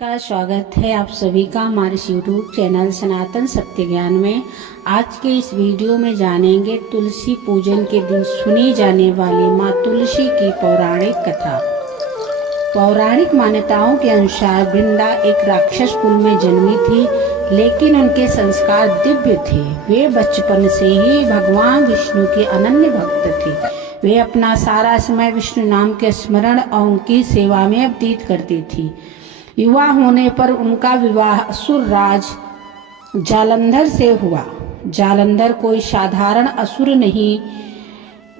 का स्वागत है आप सभी का हमारे यूट्यूब चैनल सनातन सत्य ज्ञान में। आज के इस वीडियो में जानेंगे तुलसी पूजन के दिन सुनी जाने वाली माँ तुलसी की पौराणिक कथा। पौराणिक मान्यताओं के अनुसार वृंदा एक राक्षस कुल में जन्मी थी, लेकिन उनके संस्कार दिव्य थे। वे बचपन से ही भगवान विष्णु के अनन्य भक्त थे। वे अपना सारा समय विष्णु नाम के स्मरण और उनकी सेवा में व्यतीत करती थी। युवा होने पर उनका विवाह असुर राज जालंधर से हुआ। जालंधर कोई साधारण असुर नहीं,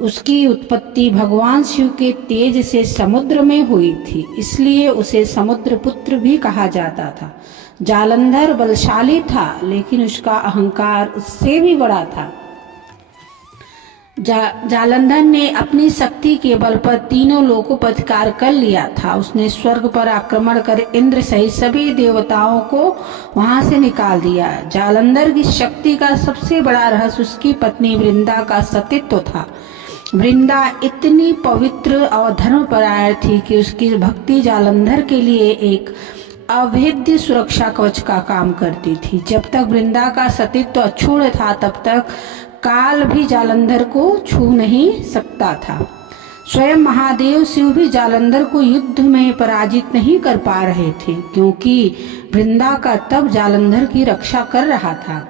उसकी उत्पत्ति भगवान शिव के तेज से समुद्र में हुई थी, इसलिए उसे समुद्र पुत्र भी कहा जाता था। जालंधर बलशाली था, लेकिन उसका अहंकार उससे भी बड़ा था। जालंधर ने अपनी शक्ति के बल पर तीनों लोकों पर अधिकार कर लिया था। उसने स्वर्ग पर आक्रमण कर इंद्र सहित सभी देवताओं को वहां से निकाल दिया। जालंधर की शक्ति का सबसे बड़ा रहस्य उसकी पत्नी वृंदा का सतीत्व था। वृंदा इतनी पवित्र और धर्मपरायण थी कि उसकी भक्ति जालंधर के लिए एक अभेद्य सुरक्षा कवच का काम करती थी। जब तक वृंदा का सतीत्व अक्षुण्ण था, तब तक काल भी जालंधर को छू नहीं सकता था। स्वयं महादेव शिव भी जालंधर को युद्ध में पराजित नहीं कर पा रहे थे, क्योंकि वृंदा का तप जालंधर की रक्षा कर रहा था।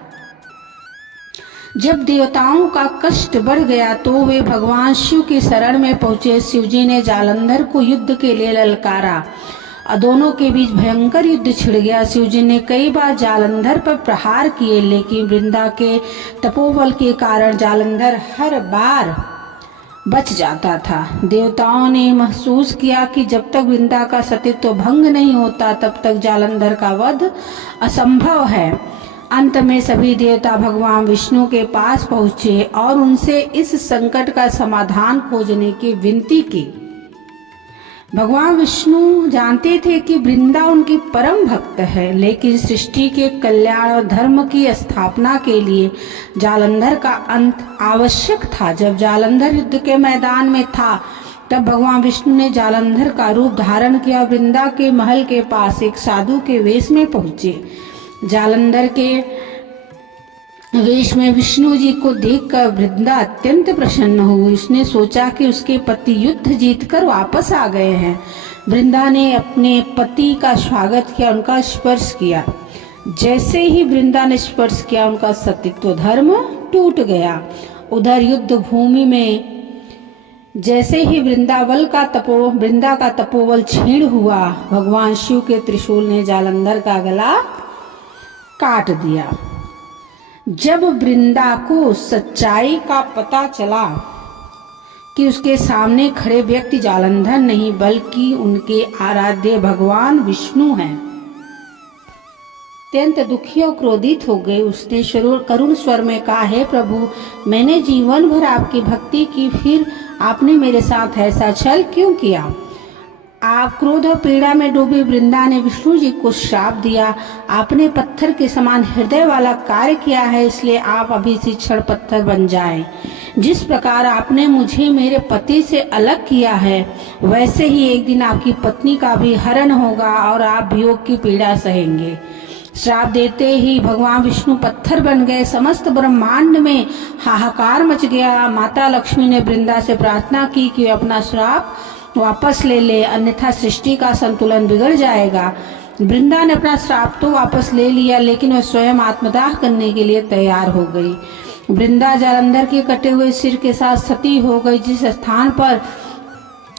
जब देवताओं का कष्ट बढ़ गया तो वे भगवान शिव की शरण में पहुंचे। शिवजी ने जालंधर को युद्ध के लिए ललकारा। दोनों के बीच भयंकर युद्ध छिड़ गया। शिवजी ने कई बार जालंधर पर प्रहार किए, लेकिन वृंदा के तपोबल के कारण जालंधर हर बार बच जाता था। देवताओं ने महसूस किया कि जब तक वृंदा का सतीत्व भंग नहीं होता, तब तक जालंधर का वध असंभव है। अंत में सभी देवता भगवान विष्णु के पास पहुंचे और उनसे इस संकट का समाधान खोजने की विनती की। भगवान विष्णु जानते थे कि वृंदा उनकी परम भक्त है, लेकिन सृष्टि के कल्याण और धर्म की स्थापना के लिए जालंधर का अंत आवश्यक था। जब जालंधर युद्ध के मैदान में था, तब भगवान विष्णु ने जालंधर का रूप धारण किया। वृंदा के महल के पास एक साधु के वेश में पहुंचे। जालंधर के वेश में विष्णु जी को देखकर वृंदा अत्यंत प्रसन्न हुई। उसने सोचा कि उसके पति युद्ध जीतकर वापस आ गए हैं। वृंदा ने अपने पति का स्वागत किया, उनका स्पर्श किया। जैसे ही वृंदा ने स्पर्श किया, उनका सतीत्व धर्म टूट गया। उधर युद्ध भूमि में जैसे ही वृंदा का तपोबल क्षीण हुआ, भगवान शिव के त्रिशूल ने जालंधर का गला काट दिया। जब वृंदा को सच्चाई का पता चला कि उसके सामने खड़े व्यक्ति जालंधर नहीं, बल्कि उनके आराध्य भगवान विष्णु हैं, अत्यंत दुखी और क्रोधित हो गए। उसने करुण स्वर में कहा, हे प्रभु, मैंने जीवन भर आपकी भक्ति की, फिर आपने मेरे साथ ऐसा छल क्यों किया? आप क्रोध और पीड़ा में डूबी वृंदा ने विष्णु जी को श्राप दिया। आपने पत्थर के समान हृदय वाला कार्य किया है, इसलिए आप अभी इसी क्षण पत्थर बन जाएं। जिस प्रकार आपने मुझे मेरे पति से अलग किया है, वैसे ही एक दिन आपकी पत्नी का भी हरण होगा और आप वियोग की पीड़ा सहेंगे। श्राप देते ही भगवान विष्णु पत्थर बन गए। समस्त ब्रह्मांड में हाहाकार मच गया। माता लक्ष्मी ने वृंदा से प्रार्थना की कि अपना श्राप वापस ले ले, अन्यथा सृष्टि का संतुलन बिगड़ जाएगा। वृंदा ने अपना श्राप तो वापस ले लिया, लेकिन वह स्वयं आत्मदाह करने के लिए तैयार हो गई। वृंदा जालंधर के कटे हुए सिर के साथ सती हो गई। जिस स्थान पर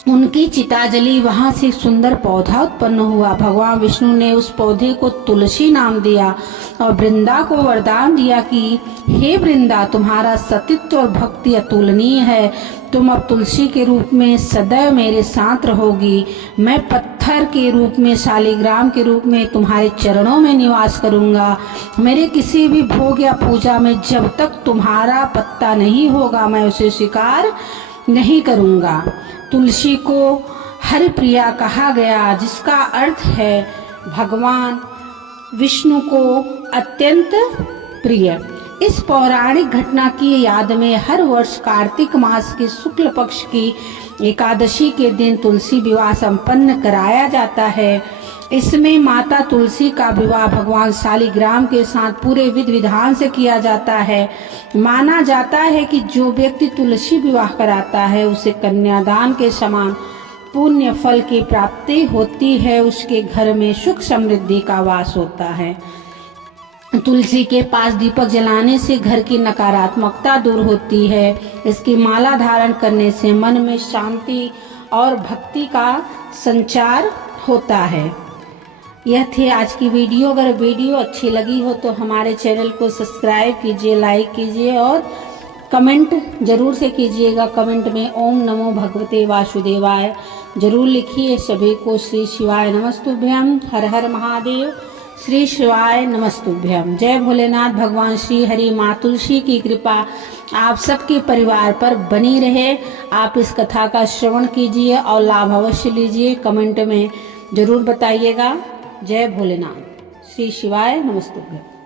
उनकी चिता जली, वहां से एक सुंदर पौधा उत्पन्न हुआ। भगवान विष्णु ने उस पौधे को तुलसी नाम दिया और वृंदा को वरदान दिया कि हे वृंदा, तुम्हारा सतीत्व और भक्ति अतुलनीय है। तुम अब तुलसी के रूप में सदैव मेरे साथ रहोगी। मैं पत्थर के रूप में, शालिग्राम के रूप में तुम्हारे चरणों में निवास करूंगा। मेरे किसी भी भोग या पूजा में जब तक तुम्हारा पत्ता नहीं होगा, मैं उसे स्वीकार नहीं करूंगा। तुलसी को हरिप्रिया कहा गया, जिसका अर्थ है भगवान विष्णु को अत्यंत प्रिय। इस पौराणिक घटना की याद में हर वर्ष कार्तिक मास के शुक्ल पक्ष की एकादशी के दिन तुलसी विवाह संपन्न कराया जाता है। इसमें माता तुलसी का विवाह भगवान शालिग्राम के साथ पूरे विधि विधान से किया जाता है। माना जाता है कि जो व्यक्ति तुलसी विवाह कराता है उसे कन्यादान के समान पुण्य फल की प्राप्ति होती है, उसके घर में सुख समृद्धि का वास होता है। तुलसी के पास दीपक जलाने से घर की नकारात्मकता दूर होती है। इसकी माला धारण करने से मन में शांति और भक्ति का संचार होता है। यह थी आज की वीडियो। अगर वीडियो अच्छी लगी हो तो हमारे चैनल को सब्सक्राइब कीजिए, लाइक कीजिए और कमेंट जरूर से कीजिएगा। कमेंट में ओम नमो भगवते वासुदेवाय जरूर लिखिए। सभी को श्री शिवाय नमस्तुभ्यम। हर हर महादेव। श्री शिवाय नमस्तुभ्यम। जय भोलेनाथ। भगवान श्री हरि माँ तुलसी की कृपा आप सबके परिवार पर बनी रहे। आप इस कथा का श्रवण कीजिए और लाभ अवश्य लीजिए। कमेंट में जरूर बताइएगा। जय भोलेनाथ। श्री शिवाय नमस्तुभ्यम।